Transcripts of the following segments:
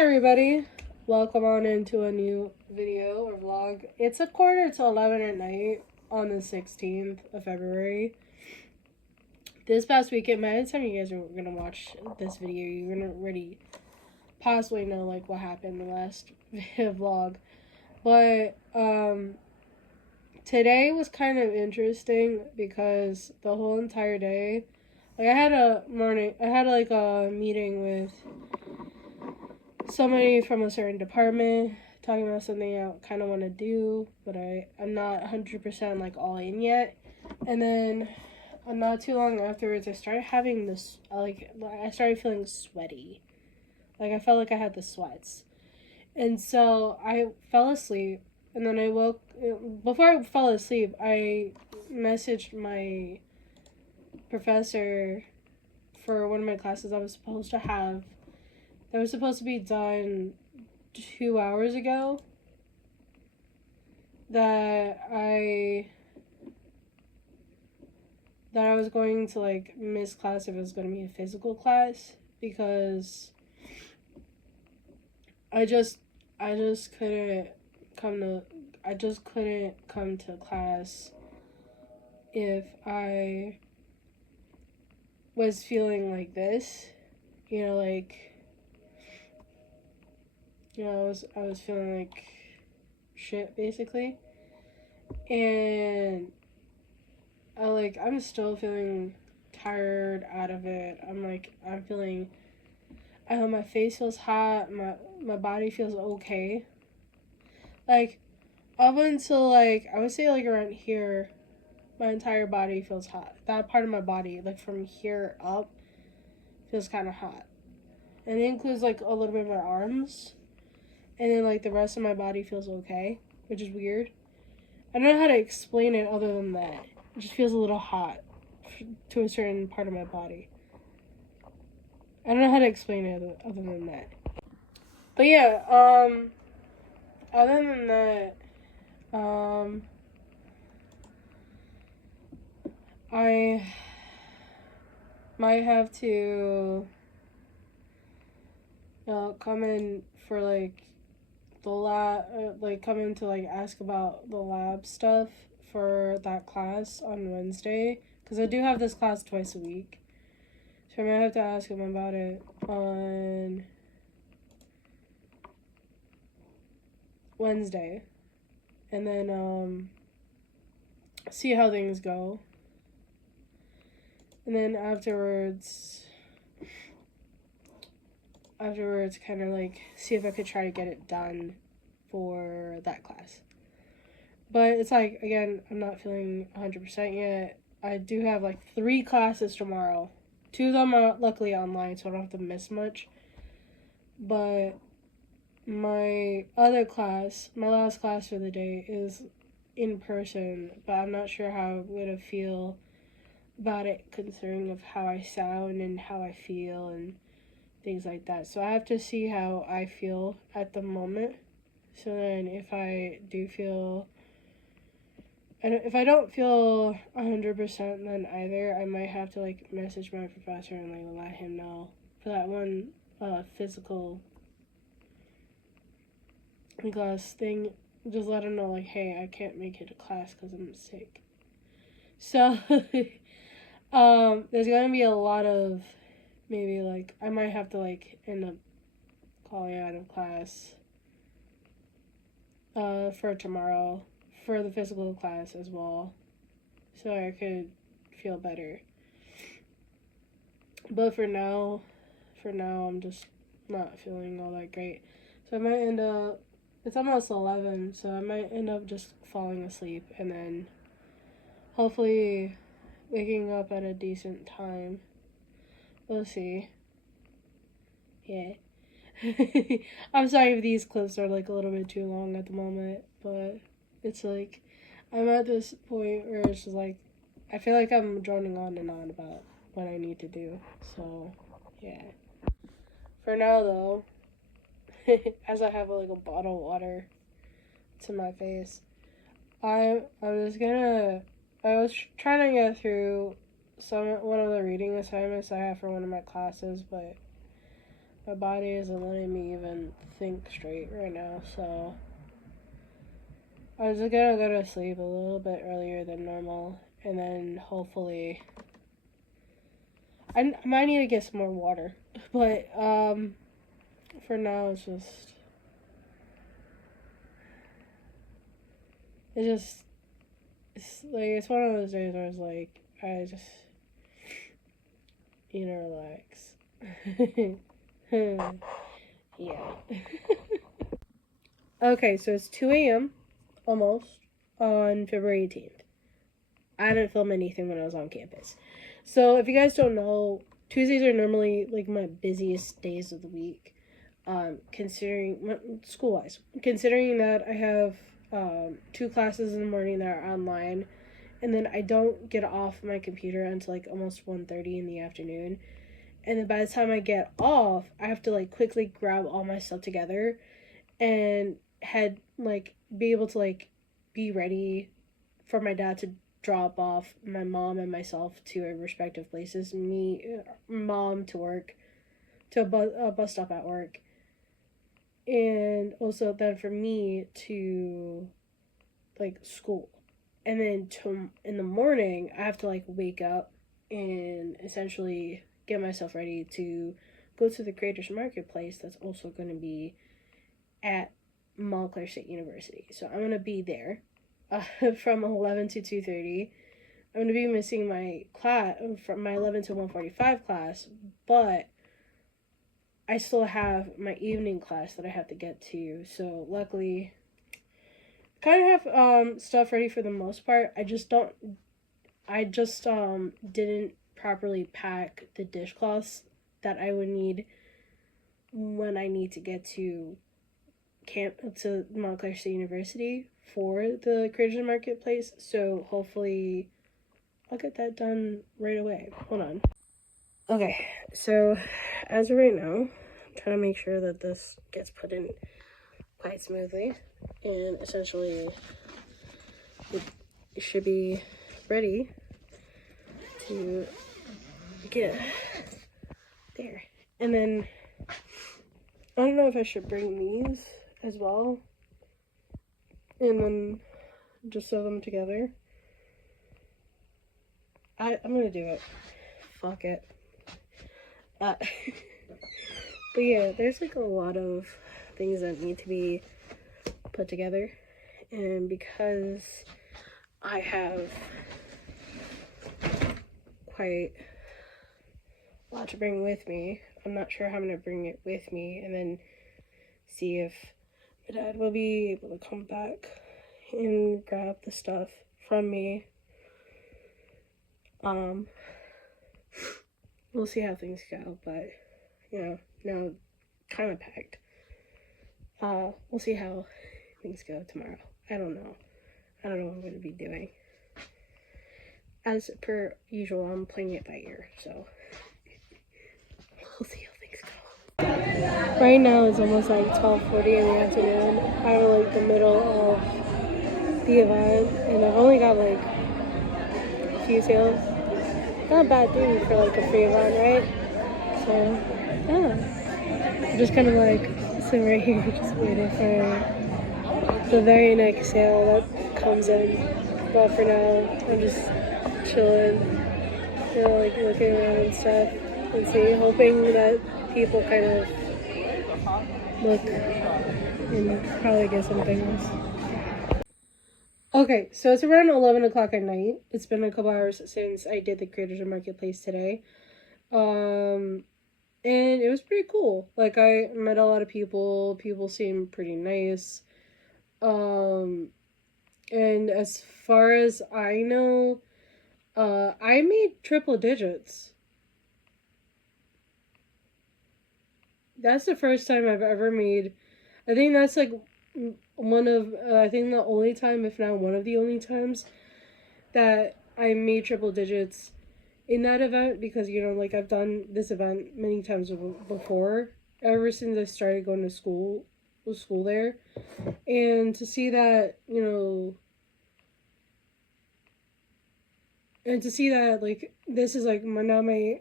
Hi everybody, welcome on into a new video or vlog. It's a quarter to 11 at night on the 16th of February. This past weekend, by the time you guys are gonna watch this video, you're gonna already possibly know like what happened in the last vlog. But today was kind of interesting because the whole entire day, like I had a meeting with somebody from a certain department talking about something I kind of want to do, but I'm not 100% like all in yet. And then not too long afterwards, I started having this, I started feeling sweaty. Like I felt like I had the sweats. And so I fell asleep, and then I woke, before I fell asleep, I messaged my professor for one of my classes I was supposed to have that was supposed to be done 2 hours ago, that I was going to like miss class if it was going to be a physical class, because I just couldn't come to class if I was feeling like this, I was feeling like shit basically. And I'm still feeling tired out of it. I'm feeling, my face feels hot, my body feels okay. Like, up until I would say around here, my entire body feels hot. That part of my body, from here up, feels kind of hot. And it includes a little bit of my arms. And then the rest of my body feels okay, which is weird. I don't know how to explain it other than that. It just feels a little hot to a certain part of my body. I don't know how to explain it other than that. But yeah, other than that, I might have to come in for the lab, come in to ask about the lab stuff for that class on Wednesday, because I do have this class twice a week. So I might have to ask him about it on Wednesday. And then see how things go. And then afterwards kind of see if I could try to get it done for that class. But it's again, I'm not feeling 100% yet. I do have 3 classes tomorrow. 2 of them are luckily online, so I don't have to miss much. But my other class, my last class for the day, is in person, but I'm not sure how I'm gonna feel about it, considering of how I sound and how I feel and things like that. So I have to see how I feel at the moment. So then if I don't feel 100%, then either I might have to message my professor and let him know for that one physical class thing. Just let him know hey, I can't make it to class because I'm sick. So there's gonna be a lot of, maybe I might have to end up calling out of class for tomorrow for the physical class as well, so I could feel better. But for now I'm just not feeling all that great. So I might end up, it's almost 11, so I might end up just falling asleep and then hopefully waking up at a decent time. We'll see. Yeah. I'm sorry if these clips are a little bit too long at the moment, but it's I'm at this point where it's just I feel like I'm droning on and on about what I need to do. So yeah. For now though, as I have a bottle of water to my face, I was trying to get through one of the reading assignments I have for one of my classes, but my body isn't letting me even think straight right now, so I was gonna go to sleep a little bit earlier than normal, and then hopefully I might need to get some more water, but for now it's just it's one of those days where it's like I just need to relax. Yeah. Okay, so it's 2 a.m. almost on February 18th. I didn't film anything when I was on campus. So if you guys don't know, Tuesdays are normally like my busiest days of the week. Considering school-wise, considering that I have 2 classes in the morning that are online, and then I don't get off my computer until like almost 1:30 in the afternoon. And then by the time I get off, I have to like quickly grab all my stuff together and be able to like be ready for my dad to drop off my mom and myself to our respective places. Mom to work, to a bus stop at work, and also then for me to like school. And then in the morning, I have to like wake up and essentially get myself ready to go to the Creators Marketplace that's also going to be at Montclair State University. So I'm going to be there from 11 to 2:30. I'm going to be missing my class from my 11 to 1:45 class, but I still have my evening class that I have to get to. So luckily, kind of have stuff ready for the most part. I just didn't properly pack the dishcloths that I would need when I need to get to Montclair State University for the Creators Marketplace. So hopefully I'll get that done right away. Hold on. Okay, so as of right now, I'm trying to make sure that this gets put in quite smoothly, and essentially it should be ready to get there. And then I don't know if I should bring these as well and then just sew them together. I'm gonna do it. Fuck it. But yeah, there's like a lot of things that need to be put together, and because I have quite a lot to bring with me, I'm not sure how I'm gonna bring it with me, and then see if my dad will be able to come back and grab the stuff from me. We'll see how things go, but now kind of packed. We'll see how things go tomorrow. I don't know what I'm going to be doing. As per usual, I'm playing it by ear, so we'll see how things go. Right now it's almost like 12:40 in the afternoon. I'm in like the middle of the event, and I've only got like a few sales. Not a bad thing for like a free event, right? So yeah, I'm just kind of like sitting right here, just waiting for the very next sale that comes in. But for now, I'm just chilling, like looking around and stuff, and see, hoping that people kind of look and probably get some things. Okay, so it's around 11 o'clock at night. It's been a couple hours since I did the Creators Marketplace today. And it was pretty cool. Like, I met a lot of people. People seemed pretty nice. And as far as I know, I made triple digits. That's the first time I've ever made. I think that's like I think the only time, if not one of the only times, that I made triple digits in that event, because like I've done this event many times before, ever since I started going to school there, and to see that like this is like my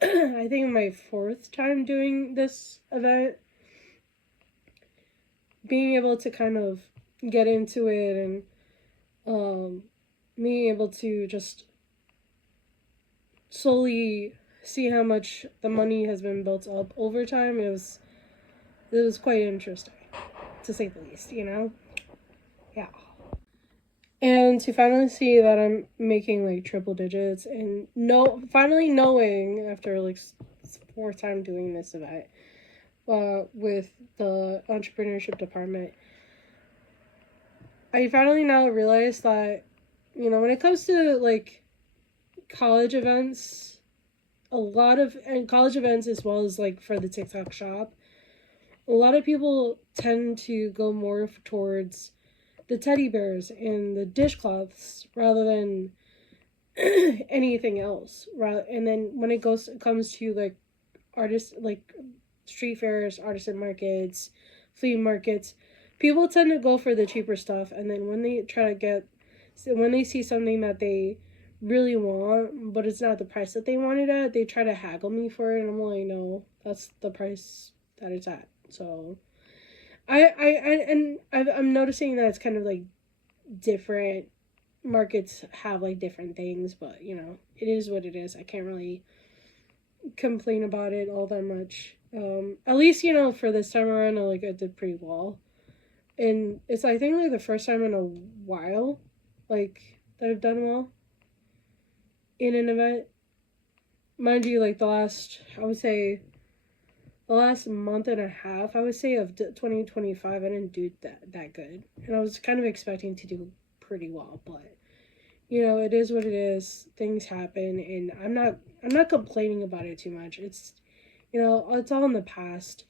I think my 4th time doing this event, being able to kind of get into it and being able to just slowly see how much the money has been built up over time, it was quite interesting, to say the least, you know? Yeah. And to finally see that I'm making like triple digits and finally knowing after like fourth time doing this event with the entrepreneurship department, I finally now realize that, you know, when it comes to like college events, and college events as well as like for the TikTok shop, a lot of people tend to go more towards the teddy bears and the dishcloths rather than anything else. And then when it comes to like artists, like street fairs, artisan markets, flea markets, people tend to go for the cheaper stuff. And then when they see something that they really want, but it's not the price that they wanted at, they try to haggle me for it, and I'm like, no, that's the price that it's at. So I'm noticing that it's kind of like different markets have like different things, but you know, it is what it is. I can't really complain about it all that much. At least, you know, for this time around, I did pretty well, and it's, I think, like the first time in a while, like, that I've done well in an event. Mind you, like I would say the last month and a half, I would say, of 2025, I didn't do that good, and I was kind of expecting to do pretty well, but you know, it is what it is. Things happen, and I'm not complaining about it too much. It's, you know, it's all in the past.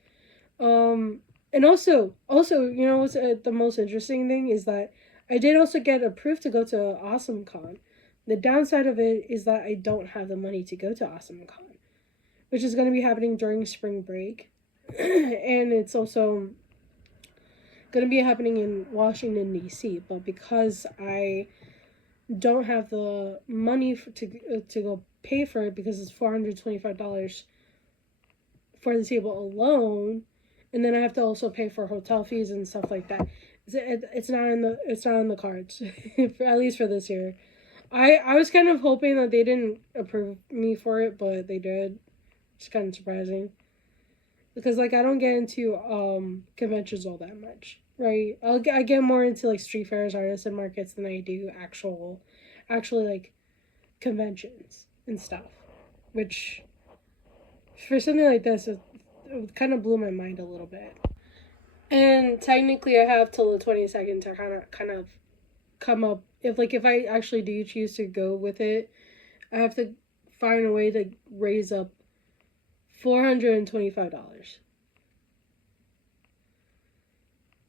And also, you know, what's the most interesting thing is that I did also get approved to go to AwesomeCon. The downside of it is that I don't have the money to go to AwesomeCon, which is going to be happening during spring break, and it's also going to be happening in Washington D.C. But because I don't have the money to go pay for it, because it's $425 for the table alone, and then I have to also pay for hotel fees and stuff like that. It's not in the cards, for, at least for this year. I was kind of hoping that they didn't approve me for it, but they did. It's kind of surprising, because like I don't get into conventions all that much, right? I get more into like street fairs, artisan markets than I do actually like conventions and stuff, which for something like this, it kind of blew my mind a little bit. And technically, I have till the 22nd to kind of come up, if I actually do choose to go with it, I have to find a way to raise up $425.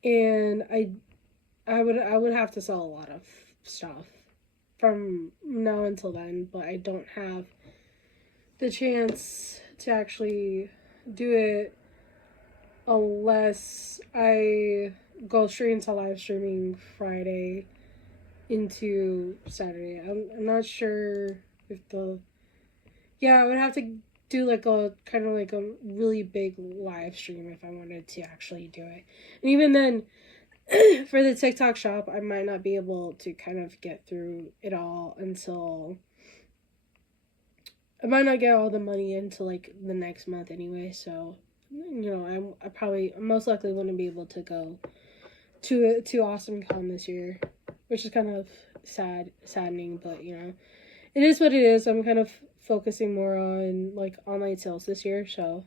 And I would have to sell a lot of stuff from now until then, but I don't have the chance to actually do it unless I go straight into live streaming Friday into Saturday. I'm not sure if I would have to do like a kind of like a really big live stream if I wanted to actually do it. And even then, for the TikTok shop, I might not be able to kind of get through it all until I might not get all the money into like the next month anyway. So, you know, I probably most likely wouldn't be able to go to AwesomeCon this year, which is kind of saddening, but you know, it is what it is. I'm kind of focusing more on like online sales this year, so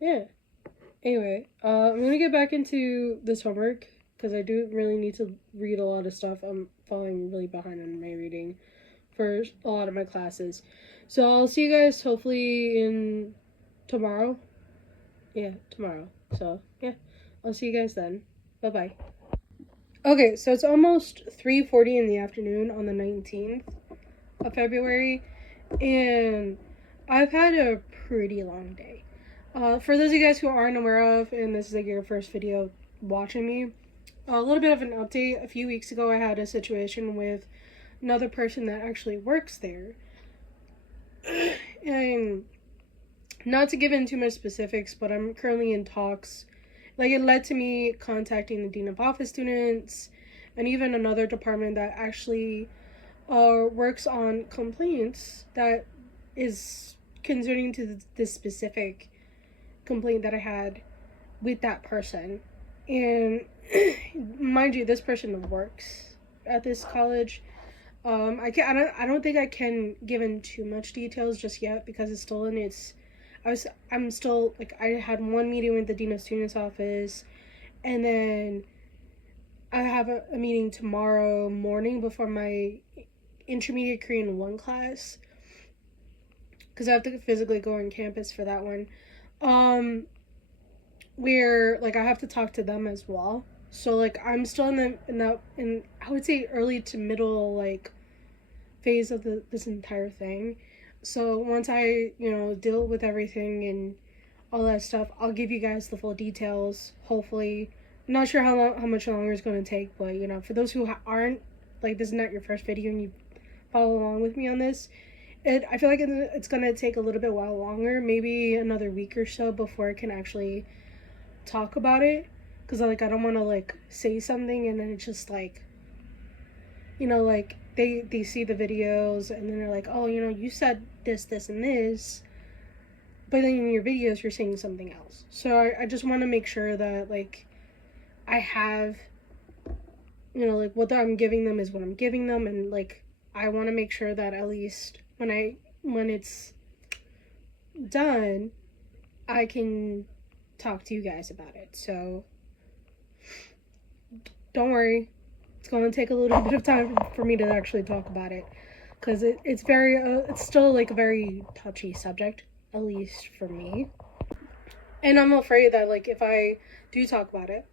yeah. Anyway, I'm gonna get back into this homework because I do really need to read a lot of stuff. I'm falling really behind on my reading for a lot of my classes. So I'll see you guys hopefully in tomorrow. Yeah, tomorrow. So yeah, I'll see you guys then. Bye bye. Okay, so it's almost 3:40 in the afternoon on the 19th of February, and I've had a pretty long day. For those of you guys who aren't aware of, and this is like your first video watching me, a little bit of an update. A few weeks ago, I had a situation with another person that actually works there. And not to give in too much specifics, but I'm currently in talks, like, it led to me contacting the dean of office students and even another department that actually works on complaints that is concerning to this specific complaint that I had with that person. And mind you, this person works at this college. I don't think I can give in too much details just yet because it's still in its. I'm still like, I had one meeting with the dean of students office, and then I have a meeting tomorrow morning before my intermediate Korean 1 class, because I have to physically go on campus for that one. Where like I have to talk to them as well. So like I'm still in I would say early to middle like phase of this entire thing. So once I, deal with everything and all that stuff, I'll give you guys the full details. Hopefully, I'm not sure how much longer it's going to take, but for those who aren't, like, this is not your first video and you follow along with me on this, I feel like it's going to take a little bit while longer, maybe another week or so before I can actually talk about it, because like I don't want to like say something and then it's just like, like they see the videos and then they're like, oh, you said this and this, but then in your videos you're saying something else. So I just want to make sure that like I have, like what I'm giving them is what I'm giving them, and like I want to make sure that at least when it's done, I can talk to you guys about it. So don't worry, it's going to take a little bit of time for me to actually talk about it, because it's very it's still like a very touchy subject, at least for me. And I'm afraid that like if I do talk about it,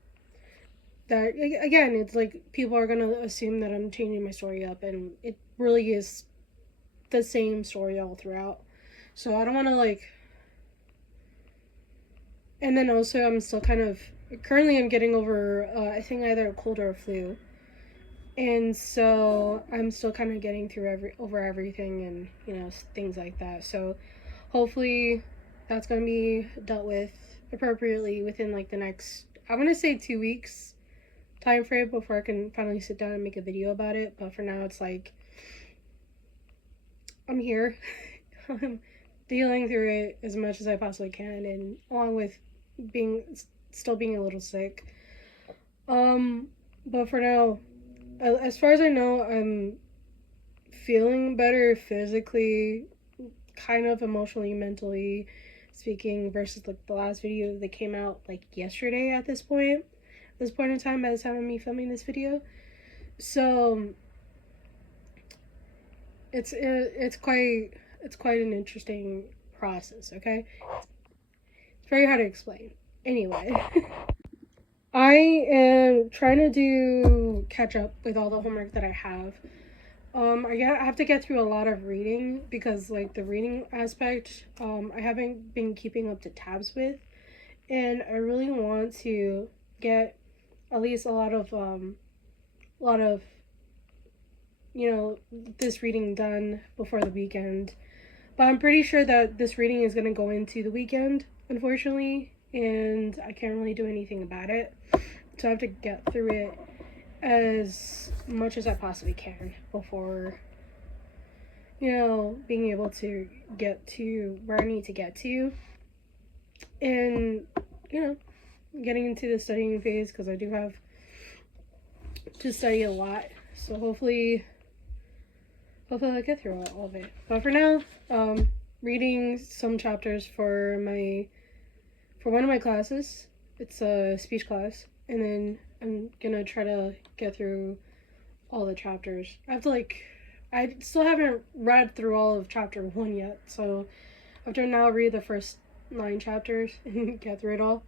that again, it's like people are going to assume that I'm changing my story up, and it really is the same story all throughout. So I don't want to like. And then also I'm still currently I'm getting over, I think either a cold or a flu. And so I'm still kind of getting through over everything and, things like that. So hopefully that's going to be dealt with appropriately within like the next, I want to say 2 weeks time frame before I can finally sit down and make a video about it. But for now, it's like, I'm here. I'm dealing through it as much as I possibly can, and along with still being a little sick. But for now, as far as I know, I'm feeling better physically, kind of emotionally, mentally speaking, versus like the last video that came out like yesterday at this point in time, by the time of me filming this video. So it's quite an interesting process, okay? It's very hard to explain. Anyway, I am trying to catch up with all the homework that I have. I have to get through a lot of reading, because like the reading aspect, I haven't been keeping up to tabs with, and I really want to get at least a lot of this reading done before the weekend. But I'm pretty sure that this reading is going to go into the weekend, unfortunately, and I can't really do anything about it. So I have to get through it as much as I possibly can before, being able to get to where I need to get to. And, getting into the studying phase, because I do have to study a lot. So hopefully I get through all of it. But for now, reading some chapters for one of my classes. It's a speech class, and then I'm gonna try to get through all the chapters. I still haven't read through all of chapter 1 yet, so I have to now read the first 9 chapters and get through it all.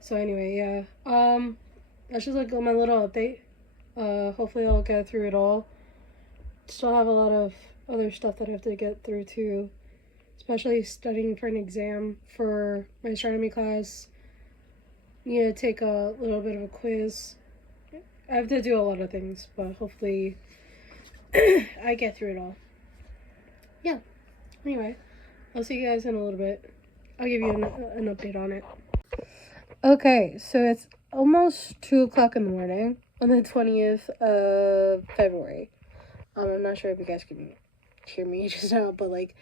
So anyway, yeah, that's just like my little update. Hopefully I'll get through it all. Still have a lot of other stuff that I have to get through too, especially studying for an exam for my astronomy class. Need to take a little bit of a quiz. I have to do a lot of things, but hopefully I get through it all. Yeah. Anyway, I'll see you guys in a little bit. I'll give you an update on it. Okay, so it's almost 2 o'clock in the morning on the 20th of February. I'm not sure if you guys can hear me just now, but like,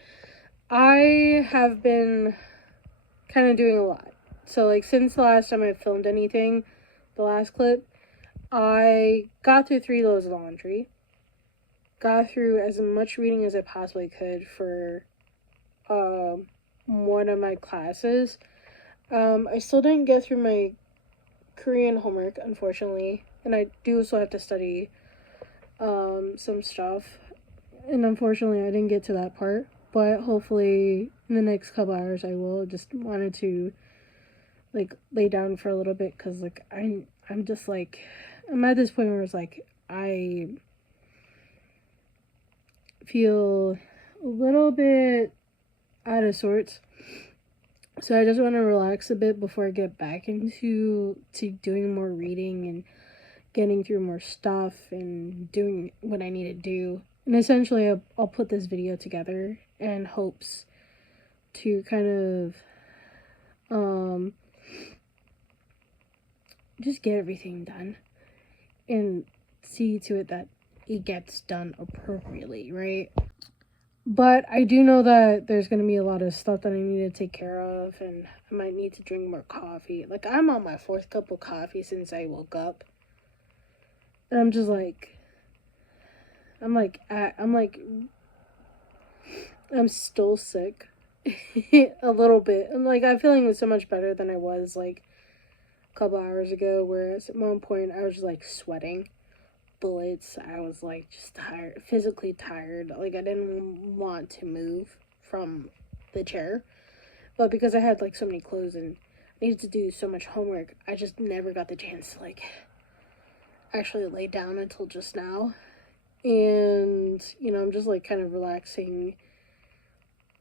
I have been kind of doing a lot. So, like, since the last time I filmed anything, the last clip, I got through 3 loads of laundry, got through as much reading as I possibly could for one of my classes. I still didn't get through my Korean homework, unfortunately, and I do still have to study some stuff. And unfortunately, I didn't get to that part, but hopefully in the next couple hours I will. Just wanted to like lay down for a little bit because like I'm just like I'm at this point where it's like I feel a little bit out of sorts. So I just want to relax a bit before I get back into doing more reading and getting through more stuff and doing what I need to do. And essentially, I'll put this video together in hopes to kind of just get everything done and see to it that it gets done appropriately, right? But I do know that there's going to be a lot of stuff that I need to take care of, and I might need to drink more coffee. Like, I'm on my 4th cup of coffee since I woke up. And I'm just like, I'm still sick. A little bit. I'm like, I'm feeling so much better than I was, like, a couple hours ago, whereas at one point I was just, like, sweating bullets. I was, like, just tired, physically tired. Like, I didn't want to move from the chair. But because I had, like, so many clothes and needed to do so much homework, I just never got the chance to, like, actually lay down until just now. And, you know, I'm just, like, kind of relaxing,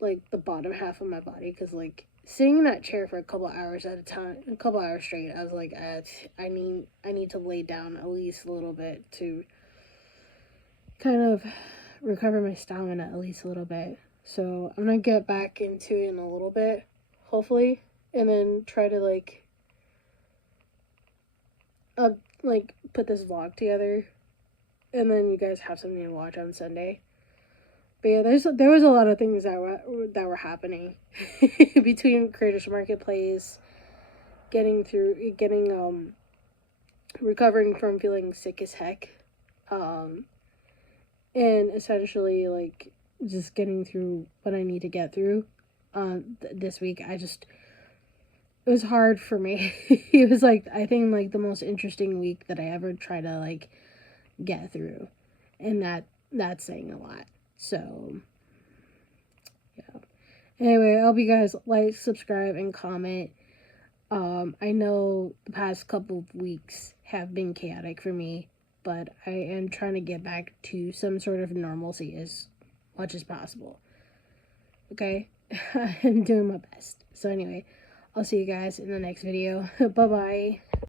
like, the bottom half of my body, because, like, sitting in that chair for a couple hours at a time, a couple hours straight, I was like, I need to lay down at least a little bit to kind of recover my stamina at least a little bit. So I'm gonna get back into it in a little bit, hopefully, and then try to like put this vlog together, and then you guys have something to watch on Sunday. But yeah, there was a lot of things that were happening between Creators Marketplace, recovering from feeling sick as heck, and essentially like just getting through what I need to get through. This week, it was hard for me. It was like I think like the most interesting week that I ever try to like get through, and that's saying a lot. So yeah. Anyway, I hope you guys like, subscribe, and comment. I know the past couple of weeks have been chaotic for me, but I am trying to get back to some sort of normalcy as much as possible. Okay? I'm doing my best. So anyway, I'll see you guys in the next video. Bye-bye.